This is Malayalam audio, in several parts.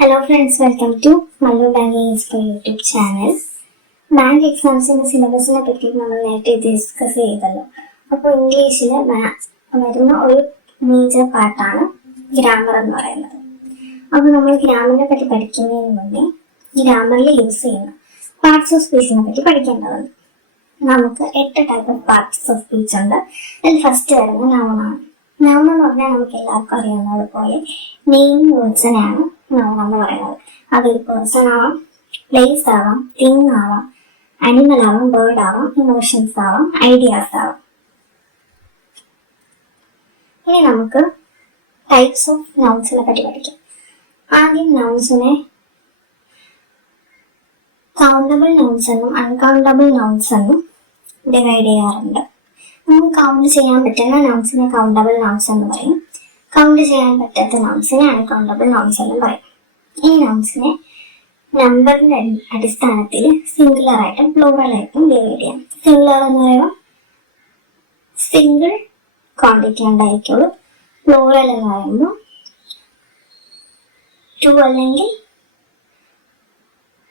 Hello friends, welcome to Mallu Banking Institute YouTube channel. Bank എക്സാംസിന്റെ സിലബസിനെ പറ്റി നമ്മൾ നേരത്തെ ഡിസ്കസ് ചെയ്തല്ലോ. അപ്പോൾ ഇംഗ്ലീഷിൽ വരുന്ന ഒരു മേജർ പാർട്ടാണ് ഗ്രാമർ എന്ന് പറയുന്നത്. അപ്പോൾ നമ്മൾ ഗ്രാമറിനെ പറ്റി പഠിക്കുന്നതിന് മുന്നേ ഗ്രാമറിൽ യൂസ് ചെയ്യുന്ന പാർട്സ് ഓഫ് സ്പീച്ചിനെ പറ്റി പഠിക്കേണ്ടതുണ്ട്. നമുക്ക് 8 type of parts of speech ഉണ്ട്. അതിൽ ഫസ്റ്റ് വരുന്നത് നൗണാണ്. നൗൺ എന്ന് പറഞ്ഞാൽ നമുക്ക് എല്ലാവർക്കും അറിയാവുന്നത് പോലെ നെയിം വേർഡ്സിനെയാണ് നൗൺ എന്ന് പറയുന്നത്. അതൊരു പേഴ്സൺ ആവാം, പ്ലേസ് ആവാം, തിങ് ആവാം, അനിമൽ ആവാം, ബേർഡ് ആവാം, ഇമോഷൻസ് ആവാം, ഐഡിയാസ് ആവാം. ഇനി നമുക്ക് ടൈപ്സ് ഓഫ് നൗൺസിനെ പറ്റി പഠിക്കാം. ആദ്യം നൗൺസിനെ കൗണ്ടബിൾ നൗൺസ് എന്നും അൺകൗണ്ടബിൾ നൗൺസ് എന്നും ഡിവൈഡ് ചെയ്യാറുണ്ട്. നമുക്ക് കൗണ്ട് ചെയ്യാൻ പറ്റുന്ന നൗൺസിനെ കൗണ്ടബിൾ നൗൺസ് എന്ന് പറയും. കൗണ്ട് ചെയ്യാൻ പറ്റാത്ത നൗൺസിനെ അൺകൗണ്ടബിൾ നൗൺസ് എന്നും പറയും. ഈ നൗൺസിനെ നമ്പറിന്റെ അടിസ്ഥാനത്തിൽ സിംഗുലർ ആയിട്ടും പ്ലൂറൽ ആയിട്ടും ഡിവൈഡ് ചെയ്യാം. സിംഗുലർ എന്ന് പറയുമ്പോൾ സിംഗിൾ ക്വാണ്ടിറ്റി ഉണ്ടായിരിക്കുള്ളൂ. പ്ലൂറൽ എന്ന് പറയുമ്പോൾ 2 അല്ലെങ്കിൽ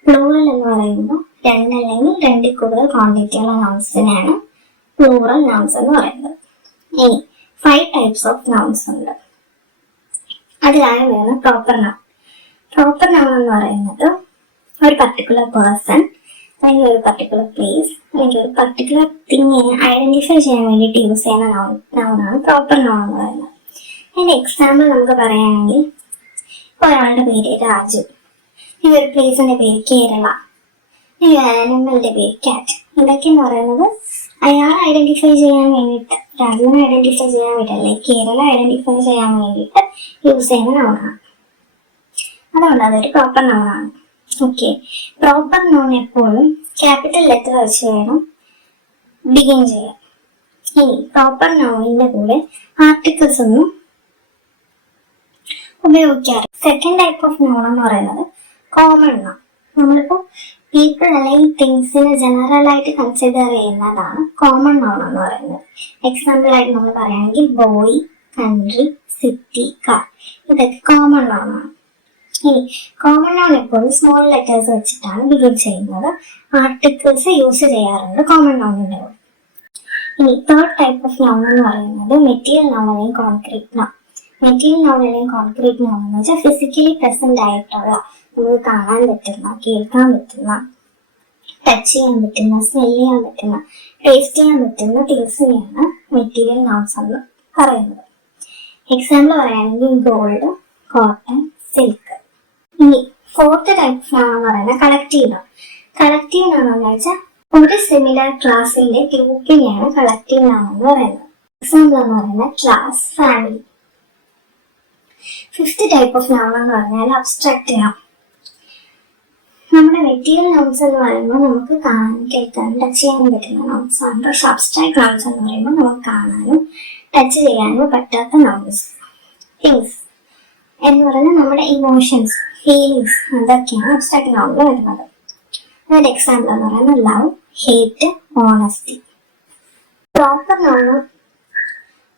പ്ലൂറൽ എന്ന് പറയുമ്പോൾ 2 അല്ലെങ്കിൽ 2 കൂടുതൽ ക്വാണ്ടിറ്റിയുള്ള നൗൺസിനെയാണ് പ്ലൂറൽ നൗൺസ് എന്ന് പറയുന്നത്. ഇനി 5 ടൈപ്സ് ഓഫ് നൗൺസ് ഉണ്ട്. അതിലായി വരുന്ന പ്രോപ്പർ നൗൺ. പ്രോപ്പർ നൗൺ എന്ന് പറയുന്നത് ഒരു പർട്ടിക്കുലർ പേഴ്സൺ അല്ലെങ്കിൽ ഒരു പർട്ടിക്കുലർ പ്ലേസ് അല്ലെങ്കിൽ ഒരു പർട്ടിക്കുലർ തിങ്ങിനെ ഐഡന്റിഫൈ ചെയ്യാൻ വേണ്ടിയിട്ട് യൂസ് ചെയ്യുന്ന നൗണാണ് പ്രോപ്പർ നൗൺ എന്ന് പറയുന്നത്. അതിന്റെ എക്സാമ്പിൾ നമുക്ക് പറയുകയാണെങ്കിൽ ഒരാളുടെ പേര് രാജു, ഈ ഒരു പ്ലേസിന്റെ പേര് കേരള, ഈ ആനിമലിന്റെ പേര് കാറ്റ്. ഇതൊക്കെയെന്ന് പറയുന്നത് അയാൾ ഐഡന്റിഫൈ ചെയ്യാൻ വേണ്ടിയിട്ട്, രാജുവിനെ ഐഡന്റിഫൈ ചെയ്യാൻ വേണ്ടിയിട്ട് അല്ലെങ്കിൽ കേരള ഐഡന്റിഫൈ ചെയ്യാൻ വേണ്ടിയിട്ട് യൂസ് ചെയ്യുന്ന നൗണാണ്. അതുകൊണ്ട് അതൊരു പ്രോപ്പർ നൗണാണ്. ഓക്കെ, പ്രോപ്പർ നൗൺ എപ്പോഴും ക്യാപിറ്റൽ ലെറ്റർ വെച്ച് വേണം ബിഗിൻ ചെയ്യാൻ. ഇനി പ്രോപ്പർ നൗണിന്റെ കൂടെ ആർട്ടിക്കിൾസ് ഒന്നും ഉപയോഗിക്കാറ്. സെക്കൻഡ് ടൈപ്പ് ഓഫ് നൗൺ എന്ന് പറയുന്നത് കോമൺ നൗൺ. നമ്മളിപ്പോ പീപ്പിൾ അല്ലെങ്കിൽ തിങ്സിനെ ജനറൽ ആയിട്ട് കൺസിഡർ ചെയ്യുന്നതാണ് കോമൺ നൗൺ എന്ന് പറയുന്നത്. എക്സാമ്പിൾ ആയിട്ട് നമ്മൾ പറയുകയാണെങ്കിൽ ബോയ്, കൺട്രി, സിറ്റി, കാർ, ഇതൊക്കെ കോമൺ നൗൺ ആണ്. ഇനി കോമൺ നൗൺ എപ്പോഴും സ്മോൾ ലെറ്റേഴ്സ് വെച്ചിട്ടാണ് ബിഗിൻ ചെയ്യുന്നത്. ആർട്ടിക്കിൾസ് യൂസ് ചെയ്യാറുണ്ട് കോമൺ നൗണിന്റെ കൂടെ. ഇനി തേർഡ് ടൈപ്പ് ഓഫ് നൗൺ എന്ന് പറയുന്നത് മെറ്റീരിയൽ നൗൺ അല്ലെങ്കിൽ കോൺക്രീറ്റ് നൗൺ. മെറ്റീരിയൽ നൗൺ അല്ലെങ്കിൽ കോൺക്രീറ്റ് നൗൺ എന്ന് വെച്ചാൽ ഫിസിക്കലി പ്രസന്റ് ആയിട്ടുള്ള, നമുക്ക് കാണാൻ പറ്റുന്ന, കേൾക്കാൻ പറ്റുന്ന, ടച്ച് ചെയ്യാൻ പറ്റുന്ന, സ്മെൽ ചെയ്യാൻ പറ്റുന്ന, ടേസ്റ്റ് ചെയ്യാൻ പറ്റുന്ന തിങ്സിനെയാണ് മെറ്റീരിയൽ നൗൺസ് എന്ന് പറയുന്നത്. എക്സാമ്പിൾ പറയുകയാണെങ്കിൽ ഗോൾഡ്, കോട്ടൺ, സിൽക്ക്. ഇനി ഫോർത്ത് ടൈപ്പ് നൗൺ എന്ന് പറയുന്നത് കളക്റ്റീവ് നൗൺ. കളക്റ്റീവ് നൗൺ എന്ന് വെച്ചാൽ ഒരു സിമിലർ ക്ലാസിന്റെ ഗ്രൂപ്പിനെയാണ് കളക്റ്റീവ് നൗൺ എന്ന് പറയുന്നത്. എക്സാമ്പിൾ എന്ന് പറയുന്നത് class, family. Fifth type of noun എന്ന് പറഞ്ഞാൽ അബ്സ്ട്രാക്റ്റ് നൗൺ. നമ്മുടെ മെറ്റീരിയൽ നൗൺസ് എന്ന് പറയുമ്പോൾ നമുക്ക് കാണാൻ, കേൾക്കാനും ടച്ച് ചെയ്യാനും പറ്റുന്ന നൗൺസ് ആണ്. പക്ഷെ അബ്സ്ട്രാക്ട് നൗൺസ് എന്ന് പറയുമ്പോൾ നമുക്ക് കാണാനും ടച്ച് ചെയ്യാനും പറ്റാത്ത നൗൺസ്. തിങ്സ് എന്ന് പറയുന്നത് നമ്മുടെ ഇമോഷൻസ്, ഫീലിങ്സ്, അതൊക്കെയാണ് അബ്സ്ട്രാക്ട് നൗണിൽ വരുന്നത്. അതിന്റെ എക്സാമ്പിൾ എന്ന് പറയുന്നത് ലവ്, ഹേറ്റ്, ഓണസ്റ്റി. പ്രോപ്പർ നൗണും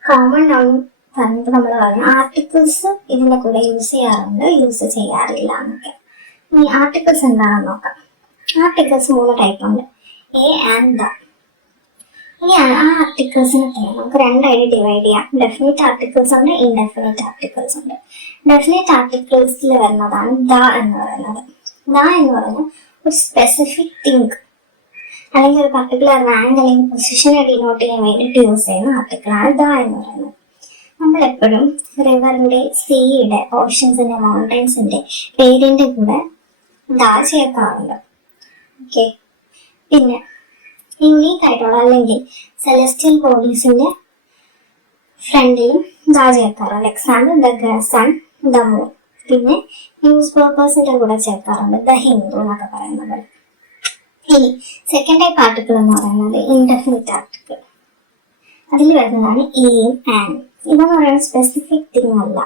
കോമൺ നൗണും പറഞ്ഞപ്പോൾ നമ്മൾ പറഞ്ഞു ആർട്ടിക്കിൾസ് ഇതിന്റെ കൂടെ യൂസ് ചെയ്യാറുണ്ട്, യൂസ് ചെയ്യാറില്ല എന്നൊക്കെ. ഇനി ആർട്ടിക്കിൾസ് എന്താണെന്ന് നോക്കാം. ആർട്ടിക്കിൾസ് 3 ടൈപ്പ് ഉണ്ട്, എ ആൻഡ് ദ. ഇനി ആ ആർട്ടിക്കിൾസിനെ തന്നെ നമുക്ക് 2 ആയിട്ട് ഡിവൈഡ് ചെയ്യാം. ഡെഫിനിറ്റ് ആർട്ടിക്കിൾസ് ഉണ്ട്, ഇൻഡെഫിനിറ്റ് ആർട്ടിക്കിൾസ് ഉണ്ട്. ഡെഫിനിറ്റ് ആർട്ടിക്കിൾസിൽ വരുന്നതാണ് ദ എന്ന് പറയുന്നത്. ദ എന്ന് പറയുന്നത് ഒരു സ്പെസിഫിക് തിങ് അല്ലെങ്കിൽ ഒരു പർട്ടിക്കുലർ റാങ്ക് അല്ലെങ്കിൽ പൊസിഷനെ ഡിനോട്ട് ചെയ്യാൻ വേണ്ടിയിട്ട് യൂസ് ചെയ്യുന്ന ആർട്ടിക്കിളാണ് ദ എന്ന് പറയുന്നത്. നമ്മളെപ്പോഴും റിവറിന്റെ, സീയുടെ, ഓഷൻസിന്റെ, മൗണ്ടൻസിന്റെ പേരിന്റെ കൂടെ ദ ചേർക്കാറുണ്ട്. ഓക്കെ, പിന്നെ യുണീക്ക് ആയിട്ടുള്ള അല്ലെങ്കിൽ സെലസ്റ്റിയൽ ബോഡീസിന്റെ ഫ്രണ്ടിലും ദ ചേർക്കാറുണ്ട്. Example the sun, the moon. പിന്നെ ന്യൂസ് പേപ്പേഴ്സിന്റെ കൂടെ ചേർക്കാറുണ്ട്, ദ ഹിന്ദു എന്നൊക്കെ പറയുന്നത്. ഇനി സെക്കൻഡ് ടൈപ്പ് ആർട്ടിക്കിൾ എന്ന് പറയുന്നത് ഇൻഡെഫിനിറ്റ് ആർട്ടിക്കിൾ. അതിൽ വരുന്നതാണ് എയും ആൻഡ്. ഇതെന്ന് പറയുന്നത് സ്പെസിഫിക് തിങ് അല്ല.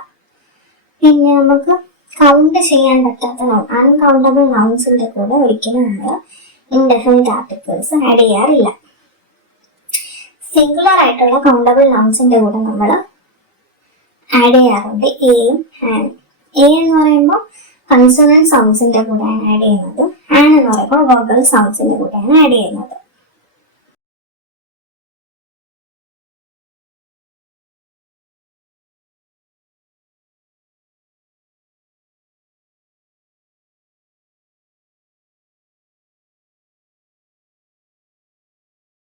പിന്നെ നമുക്ക് കൗണ്ട് ചെയ്യാൻ പറ്റാത്ത നൗൺ, അൺകൗണ്ടബിൾ നൗൺസിന്റെ കൂടെ ഒരിക്കലും നമ്മൾ ഇൻഡെഫിനിറ്റ് ആർട്ടിക്കിൾസ് ആഡ് ചെയ്യാറില്ല. സിംഗുലർ ആയിട്ടുള്ള കൗണ്ടബിൾ നൗൺസിന്റെ കൂടെ നമ്മൾ ആഡ് ചെയ്യാറുണ്ട് എയും ആൻഡ്. എ എന്ന് പറയുമ്പോൾ കൺസോണന്റ് സൗണ്ട്സിന്റെ കൂടെയാണ് ആഡ് ചെയ്യുന്നത്. ആൻ എന്ന് പറയുമ്പോൾ വോക്കൽ സൗണ്ട്സിന്റെ കൂടെയാണ് ആഡ് ചെയ്യുന്നത്.